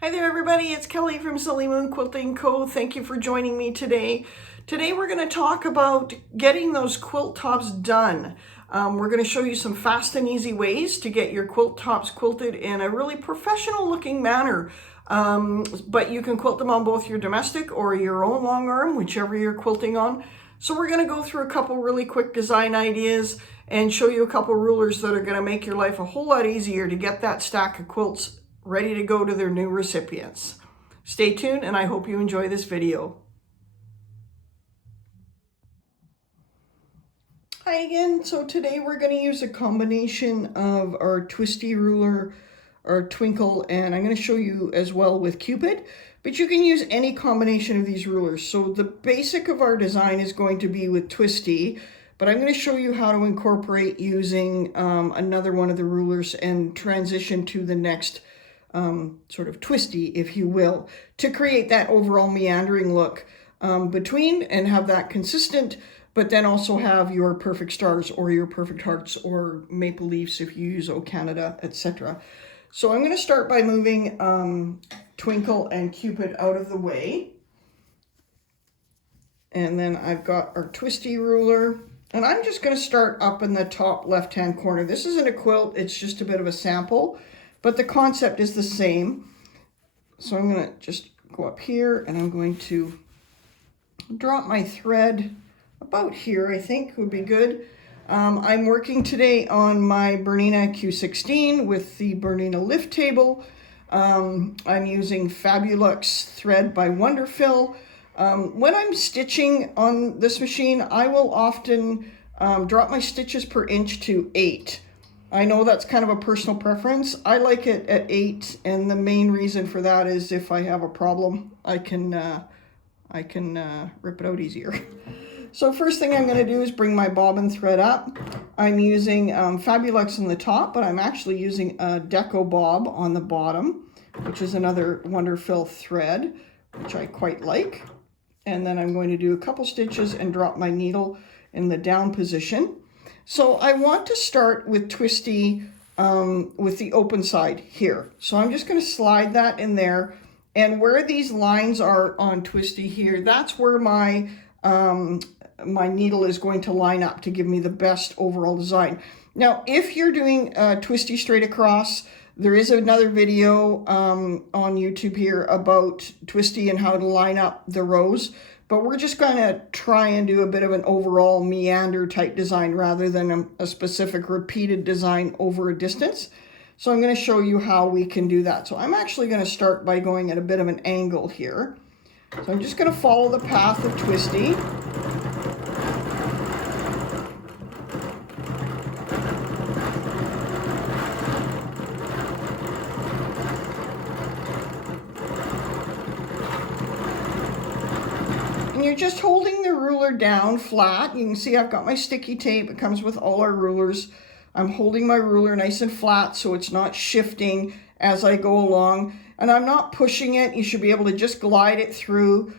Hi there everybody, it's Kelly from Silly Moon Quilting Co. Thank you for joining me today. Today we're going to talk about getting those quilt tops done. We're going to show you some fast and easy ways to get your quilt tops quilted in a really professional looking manner. But you can quilt them on both your domestic or your own long arm, whichever you're quilting on. So we're going to go through a couple really quick design ideas and show you a couple rulers that are going to make your life a whole lot easier to get that stack of quilts ready to go to their new recipients. Stay tuned and I hope you enjoy this video. Hi again. So today we're going to use a combination of our Twistie ruler, our Twinkle, and I'm going to show you as well with Cupid, but you can use any combination of these rulers. So the basic of our design is going to be with Twistie, but I'm going to show you how to incorporate using another one of the rulers and transition to the next sort of Twistie, if you will, to create that overall meandering look between and have that consistent, but then also have your perfect stars or your perfect hearts or maple leaves if you use O Canada, etc. So I'm going to start by moving Twinkle and Cupid out of the way. And then I've got our Twistie ruler. And I'm just going to start up in the top left-hand corner. This isn't a quilt, it's just a bit of a sample. But the concept is the same. So I'm going to just go up here and I'm going to drop my thread about here, I think would be good. I'm working today on my BERNINA Q16 with the BERNINA Lift table. I'm using Fabulux thread by Wonderfil. When I'm stitching on this machine, I will often drop my stitches per inch to 8. I know that's kind of a personal preference. I like it at 8, and the main reason for that is if I have a problem, I can rip it out easier. So first thing I'm going to do is bring my bobbin thread up. I'm using Fabulux on the top, but I'm actually using a Decobob on the bottom, which is another Wonderfil thread, which I quite like. And then I'm going to do a couple stitches and drop my needle in the down position. So I want to start with Twistie with the open side here. So I'm just going to slide that in there. And where these lines are on Twistie here, that's where my my needle is going to line up to give me the best overall design. Now, if you're doing Twistie straight across, there is another video on YouTube here about Twistie and how to line up the rows. But we're just going to try and do a bit of an overall meander type design rather than a specific repeated design over a distance. So I'm going to show you how we can do that. So I'm actually going to start by going at a bit of an angle here. So I'm just going to follow the path of Twistie. And you're just holding the ruler down flat. You can see I've got my sticky tape. It comes with all our rulers. I'm holding my ruler nice and flat so it's not shifting as I go along. And I'm not pushing it. You should be able to just glide it through.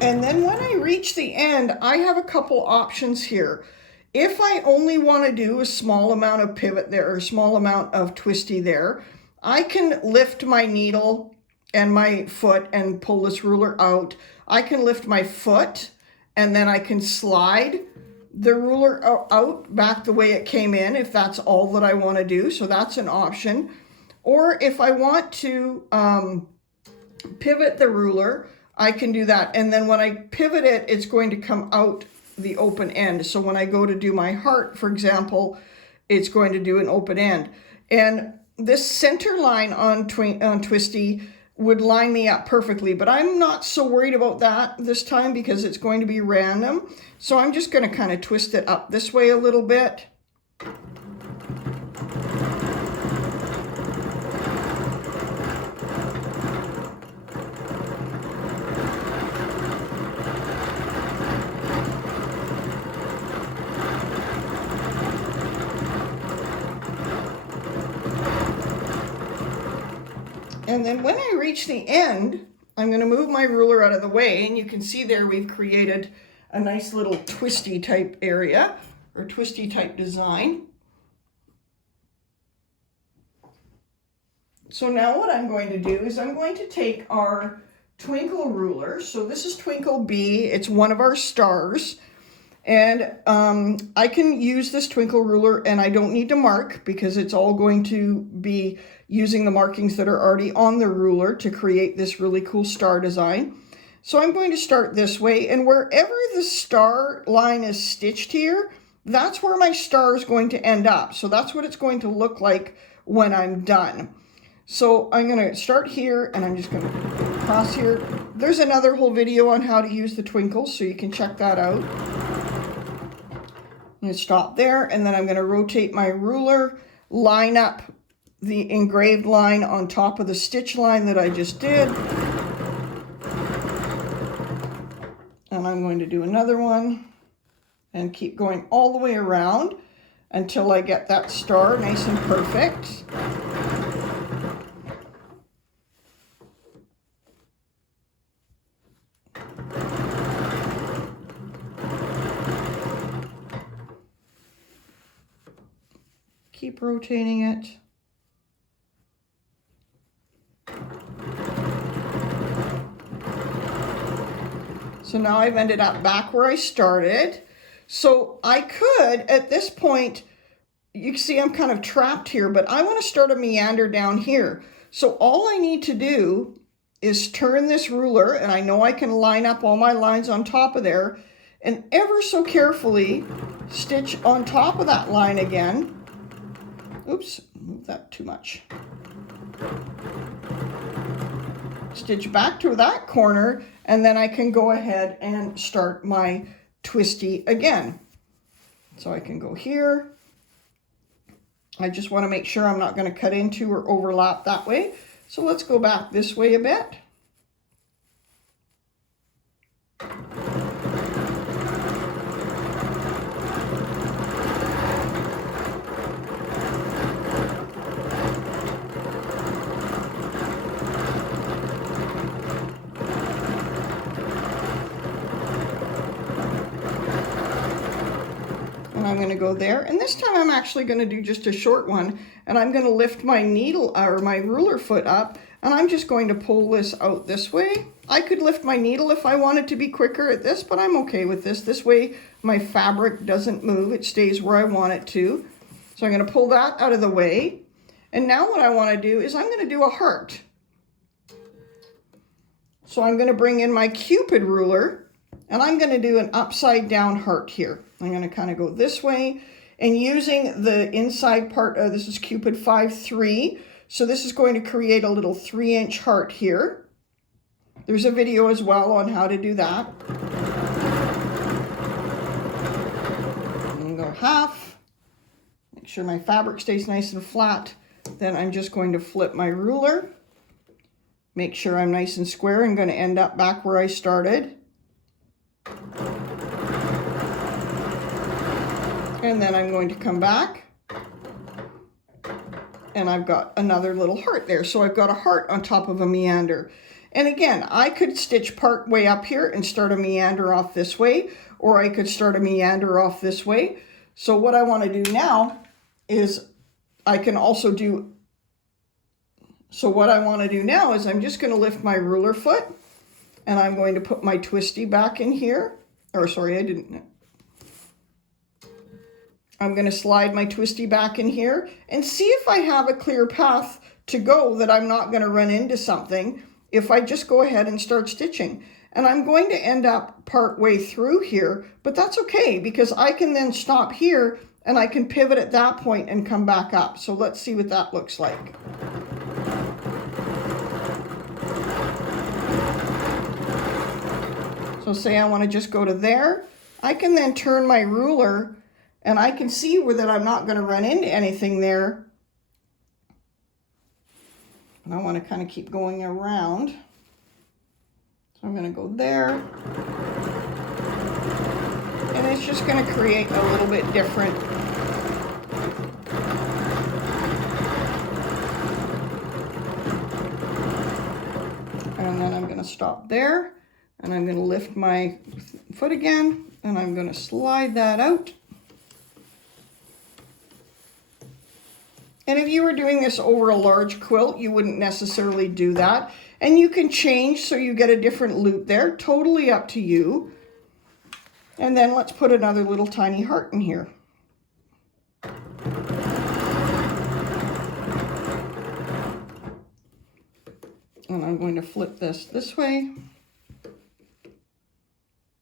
And then when I reach the end, I have a couple options here. If I only want to do a small amount of pivot there, or a small amount of Twistie there, I can lift my needle and my foot and pull this ruler out. I can lift my foot and then I can slide the ruler out back the way it came in if that's all that I want to do. So that's an option. Or if I want to pivot the ruler, I can do that. And then when I pivot it, it's going to come out the open end. So when I go to do my heart, for example, it's going to do an open end. And this center line on Twistie would line me up perfectly, but I'm not so worried about that this time because it's going to be random. So I'm just going to kind of twist it up this way a little bit. And then when I reach the end, I'm going to move my ruler out of the way, and you can see there we've created a nice little Twistie type area or Twistie type design. So now what I'm going to do is I'm going to take our twinkle ruler. So this is Twinkle B. It's one of our stars. And I can use this twinkle ruler and I don't need to mark because it's all going to be using the markings that are already on the ruler to create this really cool star design. So I'm going to start this way, and wherever the star line is stitched here, that's where my star is going to end up. So that's what it's going to look like when I'm done. So I'm going to start here and I'm just going to cross here. There's another whole video on how to use the twinkles, so you can check that out. I'm going to stop there, and then I'm going to rotate my ruler, line up the engraved line on top of the stitch line that I just did. And I'm going to do another one and keep going all the way around until I get that star nice and perfect. Keep rotating it. So now I've ended up back where I started. So I could, at this point, you can see I'm kind of trapped here, but I want to start a meander down here. So all I need to do is turn this ruler, and I know I can line up all my lines on top of there, and ever so carefully stitch on top of that line again. Oops, move that too much. Stitch back to that corner, and then I can go ahead and start my twisty again. So I can go here. I just want to make sure I'm not going to cut into or overlap that way. So let's go back this way a bit. I'm going to go there, and this time I'm actually going to do just a short one, and I'm going to lift my needle or my ruler foot up, and I'm just going to pull this out this way. I could lift my needle if I wanted to be quicker at this, but I'm okay with this. This way my fabric doesn't move, it stays where I want it to. So I'm going to pull that out of the way, and now what I want to do is I'm going to do a heart. So I'm going to bring in my Cupid ruler, and I'm going to do an upside down heart here. I'm going to kind of go this way, and using the inside part, this is Cupid 5-3, so this is going to create a little 3-inch heart here. There's a video as well on how to do that. And go half, make sure my fabric stays nice and flat. Then I'm just going to flip my ruler, make sure I'm nice and square. I'm going to end up back where I started. And then I'm going to come back, and I've got another little heart there. So I've got a heart on top of a meander. And again, I could stitch part way up here and start a meander off this way, or I could start a meander off this way. So what I want to do now is I can also do, so what I want to do now is I'm just going to lift my ruler foot, and I'm going to put my twisty back in here. Or sorry, I didn't. I'm going to slide my twisty back in here and see if I have a clear path to go that I'm not going to run into something if I just go ahead and start stitching. And I'm going to end up part way through here, but that's okay because I can then stop here and I can pivot at that point and come back up. So let's see what that looks like. So say I want to just go to there. I can then turn my ruler and I can see where that I'm not going to run into anything there. And I want to kind of keep going around. So I'm going to go there. And it's just going to create a little bit different. And then I'm going to stop there. And I'm going to lift my foot again. And I'm going to slide that out. And if you were doing this over a large quilt, you wouldn't necessarily do that. And you can change so you get a different loop there, totally up to you. And then let's put another little tiny heart in here. And I'm going to flip this way,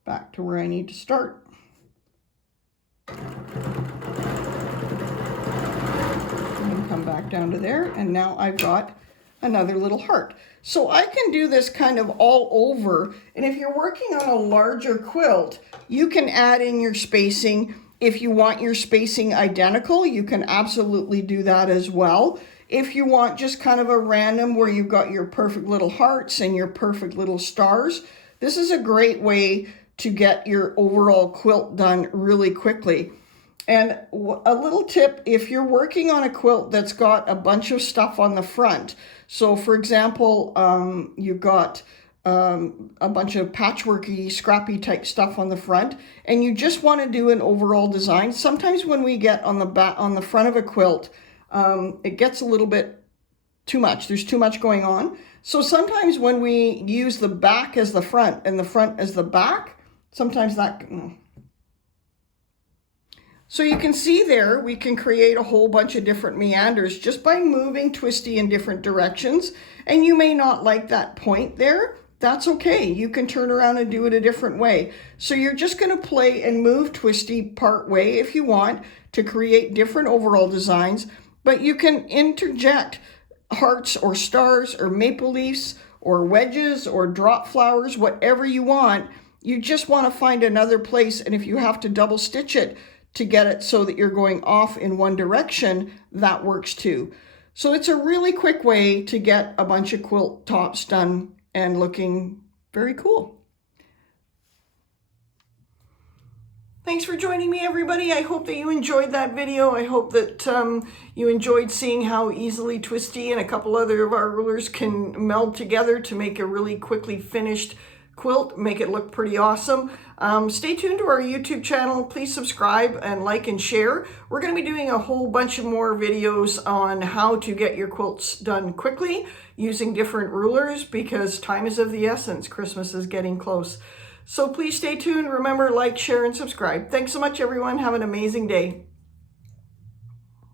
back to where I need to start. And come back down to there, and now I've got another little heart. So I can do this kind of all over, and if you're working on a larger quilt, you can add in your spacing. If you want your spacing identical, you can absolutely do that as well. If you want just kind of a random where you've got your perfect little hearts and your perfect little stars, this is a great way to get your overall quilt done really quickly. And a little tip, if you're working on a quilt that's got a bunch of stuff on the front, so for example, you've got a bunch of patchworky, scrappy type stuff on the front, and you just want to do an overall design. Sometimes when we get on the front of a quilt, it gets a little bit too much. There's too much going on. So sometimes when we use the back as the front and the front as the back, sometimes that... So you can see there, we can create a whole bunch of different meanders just by moving Twistie in different directions. And you may not like that point there. That's okay. You can turn around and do it a different way. So you're just going to play and move Twistie part way if you want to create different overall designs. But you can interject hearts or stars or maple leaves or wedges or drop flowers, whatever you want. You just want to find another place, and if you have to double stitch it to get it so that you're going off in one direction, that works too. So it's a really quick way to get a bunch of quilt tops done and looking very cool. Thanks for joining me, everybody. I hope that you enjoyed that video. I hope that you enjoyed seeing how easily Twistie and a couple other of our rulers can meld together to make a really quickly finished quilt, make it look pretty awesome. Stay tuned to our YouTube channel. Please subscribe and like and share. We're going to be doing a whole bunch of more videos on how to get your quilts done quickly using different rulers, because time is of the essence. Christmas is getting close. So please stay tuned. Remember, like, share, and subscribe. Thanks so much, everyone. Have an amazing day.